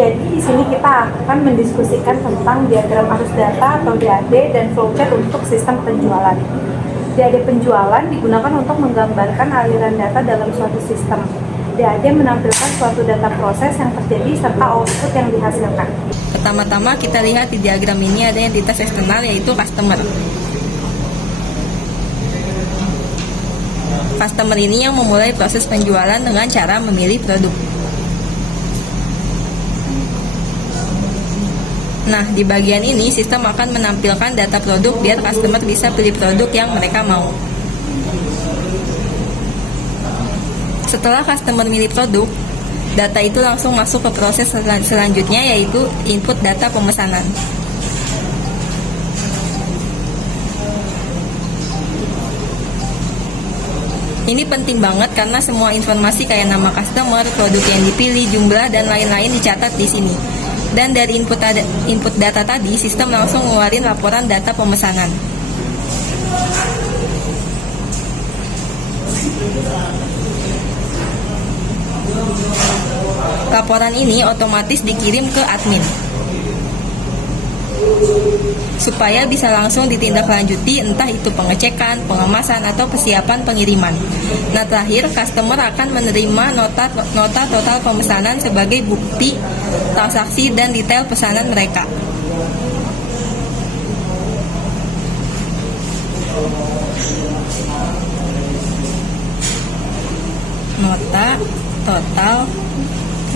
Jadi di sini kita akan mendiskusikan tentang diagram arus data atau DAD dan flowchart untuk sistem penjualan. DAD penjualan digunakan untuk menggambarkan aliran data dalam suatu sistem. DAD menampilkan suatu data proses yang terjadi serta output yang dihasilkan. Pertama-tama kita lihat di diagram ini ada entitas eksternal yaitu customer. Customer ini yang memulai proses penjualan dengan cara memilih produk. Nah, di bagian ini sistem akan menampilkan data produk biar customer bisa pilih produk yang mereka mau. Setelah customer milih produk, data itu langsung masuk ke proses selanjutnya yaitu input data pemesanan. Ini penting banget karena semua informasi kayak nama customer, produk yang dipilih, jumlah, dan lain-lain dicatat di sini. Dan dari input data tadi, sistem langsung ngeluarin laporan data pemesanan. Laporan ini otomatis dikirim ke admin supaya bisa langsung ditindaklanjuti, entah itu pengecekan, pengemasan, atau persiapan pengiriman. Nah, terakhir customer akan menerima nota total pemesanan sebagai bukti transaksi dan detail pesanan mereka. Nota total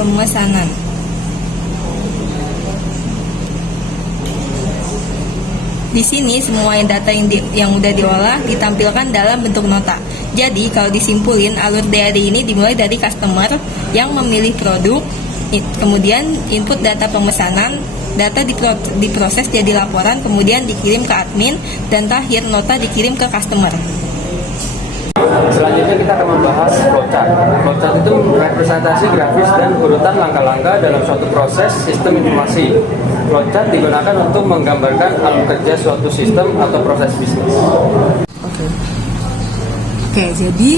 pemesanan. Di sini semua data yang udah diolah ditampilkan dalam bentuk nota. Jadi kalau disimpulin, alur DAD ini dimulai dari customer yang memilih produk, kemudian input data pemesanan, data diproses jadi laporan, kemudian dikirim ke admin, dan terakhir nota dikirim ke customer. Selanjutnya kita akan membahas flowchart. Flowchart itu representasi grafis dan urutan langkah-langkah dalam suatu proses sistem informasi. Flowchart digunakan untuk menggambarkan alur kerja suatu sistem atau proses bisnis. Oke, jadi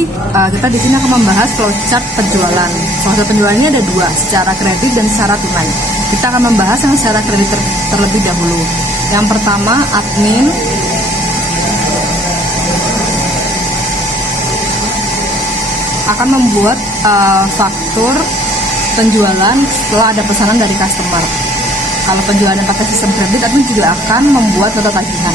kita di sini akan membahas flowchart penjualan. Flowchart penjualan ini ada dua, secara kredit dan secara tunai. Kita akan membahas yang secara kredit terlebih dahulu. Yang pertama, admin akan membuat faktur penjualan setelah ada pesanan dari customer. Kalau penjualan pakai sistem kredit, admin juga akan membuat nota tagihan.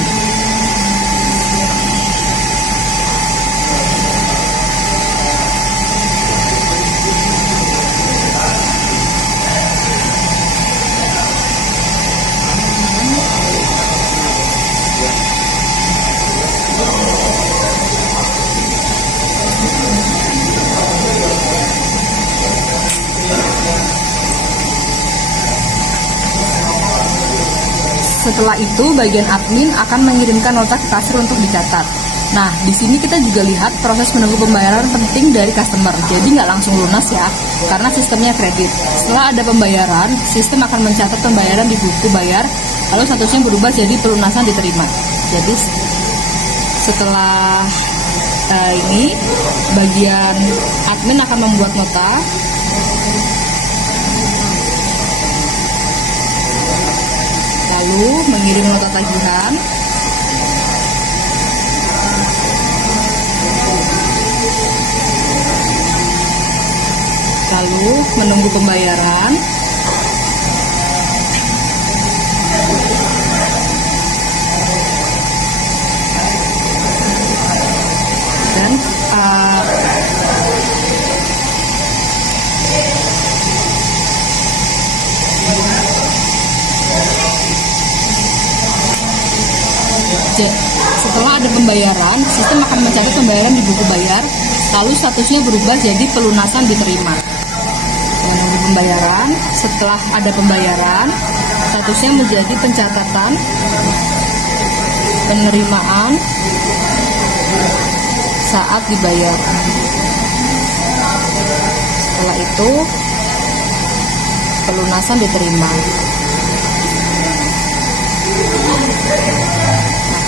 Setelah itu, bagian admin akan mengirimkan nota ke kasir untuk dicatat. Nah, di sini kita juga lihat proses menunggu pembayaran penting dari customer. Jadi nggak langsung lunas ya, karena sistemnya kredit. Setelah ada pembayaran, sistem akan mencatat pembayaran di buku bayar, lalu statusnya berubah jadi pelunasan diterima. Jadi setelah ini, bagian admin akan membuat nota. Lalu mengirim nota tagihan, lalu menunggu pembayaran, dan setelah ada pembayaran, sistem akan mencatat pembayaran di buku bayar, lalu statusnya berubah jadi pelunasan diterima. Menunggu pembayaran, setelah ada pembayaran, statusnya menjadi pencatatan penerimaan saat dibayar. Setelah itu, pelunasan diterima.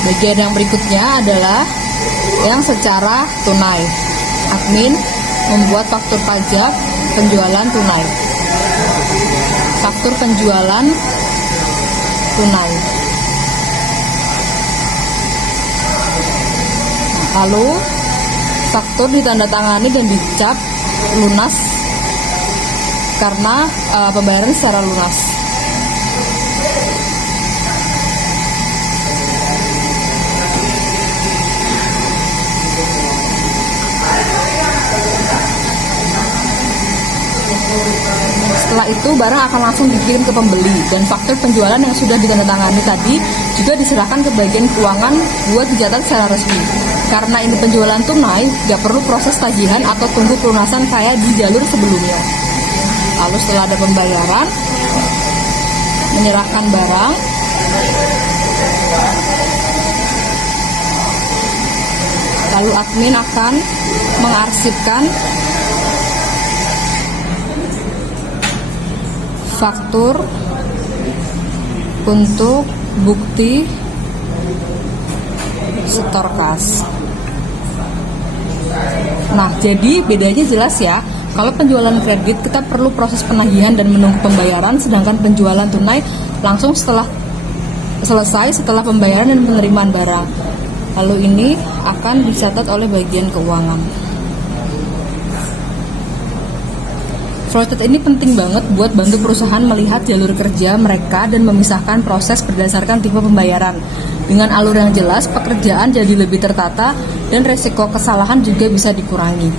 Bagian yang berikutnya adalah yang secara tunai. Admin membuat faktur pajak penjualan tunai. Faktur faktur penjualan tunai. Lalu faktur ditandatangani dan dicap lunas karena pembayaran secara lunas. Setelah itu barang akan langsung dikirim ke pembeli dan faktur penjualan yang sudah ditandatangani tadi juga diserahkan ke bagian keuangan buat dicatat secara resmi. Karena ini penjualan tunai, gak perlu proses tagihan atau tunggu pelunasan kayak di jalur sebelumnya. Lalu setelah ada pembayaran, menyerahkan barang, lalu admin akan mengarsipkan faktur untuk bukti setor kas. Nah, jadi bedanya jelas ya. Kalau penjualan kredit kita perlu proses penagihan dan menunggu pembayaran, sedangkan penjualan tunai langsung selesai setelah pembayaran dan penerimaan barang. Lalu ini akan dicatat oleh bagian keuangan. Flowchart ini penting banget buat bantu perusahaan melihat jalur kerja mereka dan memisahkan proses berdasarkan tipe pembayaran. Dengan alur yang jelas, pekerjaan jadi lebih tertata dan resiko kesalahan juga bisa dikurangi.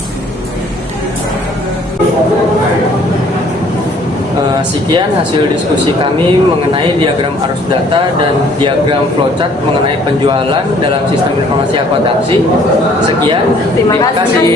Sekian hasil diskusi kami mengenai diagram arus data dan diagram flowchart mengenai penjualan dalam sistem informasi akuntansi. Sekian, Terima kasih.